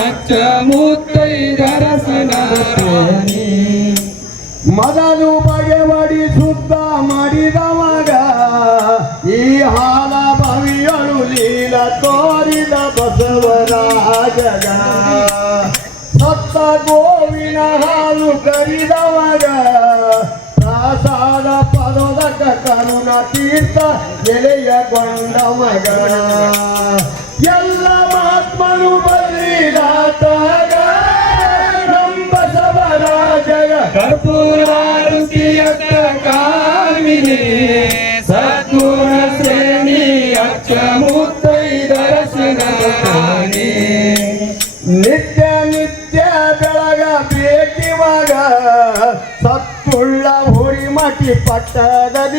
ಅಚ್ಚ ಮುತ್ತೈದರಸನ ಮೊದಲು ಬಗೆವಡಿ ಶುದ್ಧ ಮಾಡಿದವಾಗ, ಈ ಹಾಲ ಭವಿಯಳು ಲೀಲ ತೋರಿದ ಬಸವರಾಜಗ ಸತ್ತ ಗೋವಿನ ಹಾಲು ಕರಿದವಾಗ, ಪ್ರಸಾದ ಪದೋದಕ ಕರುಣ ತೀರ್ಥ ನೆಲೆಯ ಗೊಂಡ ಎಲ್ಲ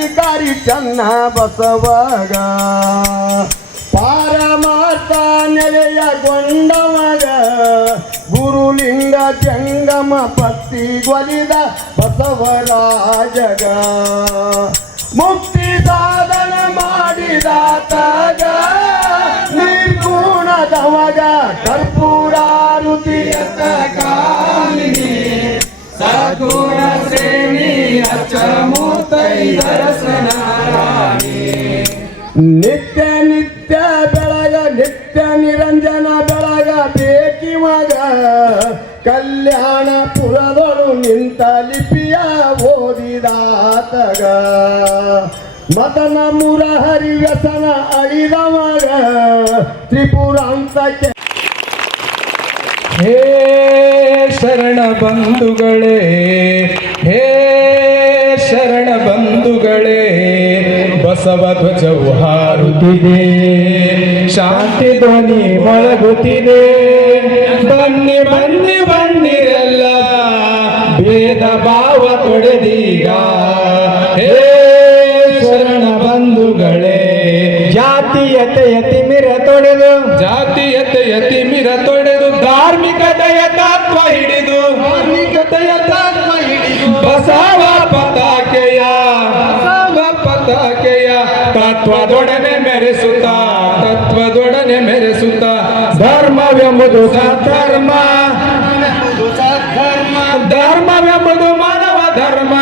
ಪಟ್ಟದಧಿಕಾರಿ ಚನ್ನ ಬಸವಾಗ. ಪಾರಮಾರ್ಥ ನೆಲೆಯಗೊಂಡವಾಗ ಗುರುಲಿಂಗ ಜಂಗಮ ಪತ್ತಿ ಗೊಲಿದ ಬಸವರಾಜಗ. ಮುಕ್ತಿ ಸಾಧನ ಮಾಡಿದಾತಾಗ ನಿರ್ಗುಣದವಗ ಕರ್ಪೂರಾರುತಿಯತ್ತ ಕಾಮಿನಿ ಸಗುಣ ಶ್ರೇಣಿ ಅಚ್ಚ ಸನಾರಾಣಿ ನಿತ್ಯ ನಿತ್ಯ ಬೆಳಗ, ನಿತ್ಯ ನಿರಂಜನ ಬೆಳಗ, ಬೇಕಿವಾಗ ಕಲ್ಯಾಣಪುರದೊಳು ನಿಂತ ಲಿಪಿಯ ಓದಿದಾತಗ ಮದನ ಮುರಹರಿ ವ್ಯಸನ ತ್ರಿಪುರ ತ್ರಿಪುರಾಂತಕ್ಕೆ ಹೇ ಶರಣ ಬಂಧುಗಳೇ, ಹೇ ಶರಣ ಬಂಧುಗಳೇ ಬಸವ ಧ್ವಜವು ಹಾರುತ್ತಿದೆ. ಶಾಂತಿ ಧ್ವನಿ ಮೊಳಗುತ್ತಿದೆ. ಬನ್ನಿ ಬನ್ನಿ ಬನ್ನಿರಲ್ಲ ಭೇದ ಭಾವ ತೊಡೆದೀಗ. ಹೇ ಶರಣ ಬಂಧುಗಳೇ. ಜಾತೀಯತೆಯ ತಿಮಿರ ತೊಡೆದು. ಜಾತೀಯತೆಯ ತಿಮಿರ ತೊಡೆದು. ಧಾರ್ಮಿಕತೆಯ ತತ್ವ ಹಿಡಿದು. ಧಾರ್ಮಿಕತೆಯ ತತ್ವ ಹಿಡಿದು. ಬಸವ ಪತಾಕೆಯ. ಬಸವ ಪತಾಕೆಯ. ತತ್ವದೊಡನೆ ಮೆರೆಸುತ್ತ ತತ್ವದೊಡನೆ ಮೆರೆಸುತ್ತ ಧರ್ಮವೆಂಬುದು ಸಧರ್ಮ ಧರ್ಮವೆಂಬುದು ಮಾನವ ಧರ್ಮ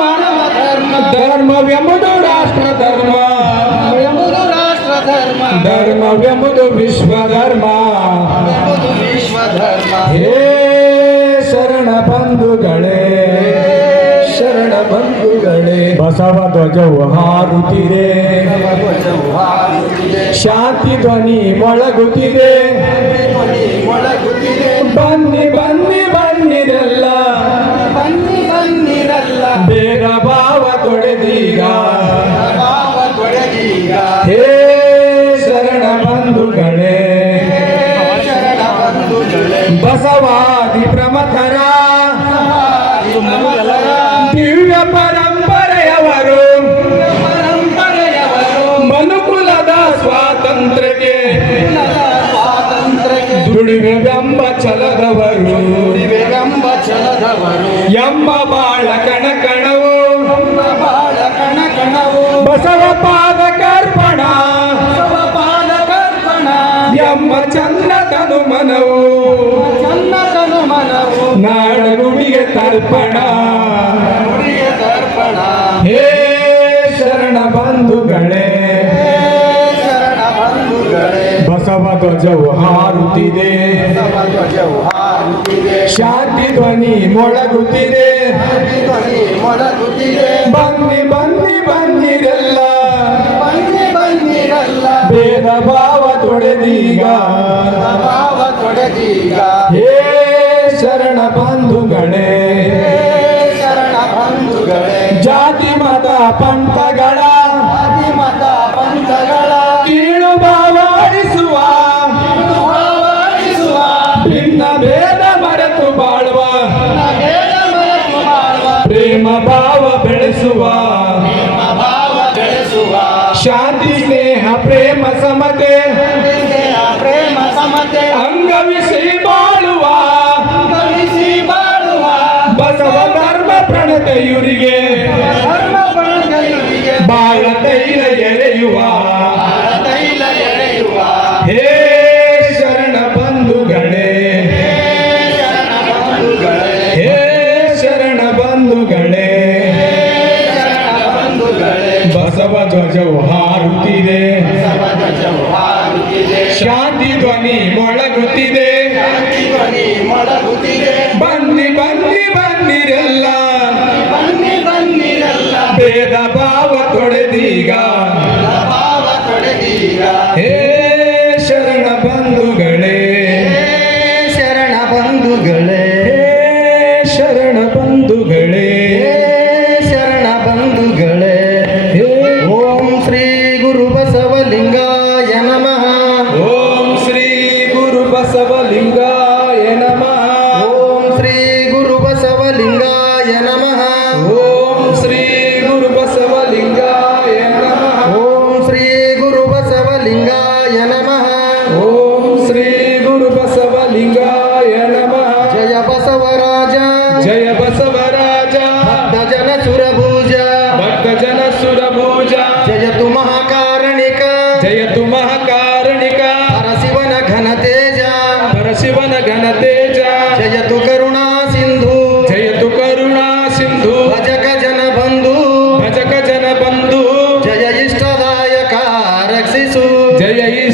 ಮಾನವ ಧರ್ಮ ಧರ್ಮವೆಂಬುದು ರಾಷ್ಟ್ರ ಧರ್ಮ ಎಂಬುದು ರಾಷ್ಟ್ರ ಧರ್ಮ ಧರ್ಮವೆಂಬುದು ವಿಶ್ವ ಧರ್ಮ ಎಂಬುದು ವಿಶ್ವ ಧರ್ಮ ಹೇ ಶರಣ ಬಂಧುಗಳೇ ಶರಣ ಬಂಧುಗಳೇ ಬಸವ ಧ್ವಜವು ಹಾರುತ್ತಿದೆ ಶಾಂತಿ ಧ್ವನಿ ಮೊಳಗುತ್ತಿದೆ. ಬನ್ನಿ ಬನ್ನಿ ಬನ್ನಿರೆಲ್ಲ. ಪರಂಪರೆಯವರು. ಪರಂಪರೆಯವರು. ಮನುಕುಲದ ಸ್ವಾತಂತ್ರ್ಯಕ್ಕೆ ಚಲದವರು. ಛಲದವರು ದುಡಿವೆಂಬ ಛಲದವರು ಎಂಬ ಬಾಳ ಕಣಕಣವು. ಬಾಳ ಕಣಕಣವು. ಬಸವ ಪಾದ ಕರ್ಪಣ. ಪಾದ ಕರ್ಪಣ. ಎಂಬ ಚನ್ನದನು ಮನವು ಚನ್ನದನು ಮನವು ನಾಡ ನುಡಿಗೆ ತರ್ಪಣ. ಬಂಧುಗಳೇ. ಶರಣ ಬಂಧುಗಳೇ ಬಸವ ಧ್ವಜವು ಹಾರುತ್ತಿದೆ. ಶಾಂತಿ ಧ್ವನಿ ಮೊಳಗುತ್ತಿದೆ. ಬನ್ನಿ ಬನ್ನಿ ಬಂದಿರಲ್ಲ ಭೇದ ಭಾವ ತೊಡೆದೀಗ. ಭಾವ ತೊಡೆದೀಗ. ಹೇ ಶರಣ ಬಂಧುಗಳೇ. ಭಾವ ಬೆಳೆಸುವ. ಭಾವ ಬೆಳೆಸುವ. ಶಾಂತಿ ಸ್ನೇಹ ಪ್ರೇಮ ಸಮತೆ. ಪ್ರೇಮ ಸಮತೆ. ಅಂಗವಿಸಿ ಬಾಳುವ. ಅಂಗವಿಸಿ ಬಾಳುವ. ಬಸವ ಧರ್ಮ ಪ್ರಣತೆಯುರಿಗೆ. ಬನ್ನಿ ಬನ್ನಿ ಬನ್ನಿರೆಲ್ಲ. ಬನ್ನಿ ಬನ್ನಿರಲ್ಲ. ಭೇದ ಭಾವ ತೊಡೆದೀಗ ಹೇ ಶರಣ ಬಂಧುಗಳೇ. ಶರಣ ಬಂಧುಗಳೇ. ಶರಣ ಬಂಧುಗಳೇ. ಹೇ ಶರಣ ಬಂಧುಗಳೇ. ಓಂ ಶ್ರೀ ಗುರು ಬಸವಲಿಂಗಾಯ ನಮಃ. ಓಂ ಶ್ರೀ ಗುರು ಬಸವಲಿಂಗಾಯ E aí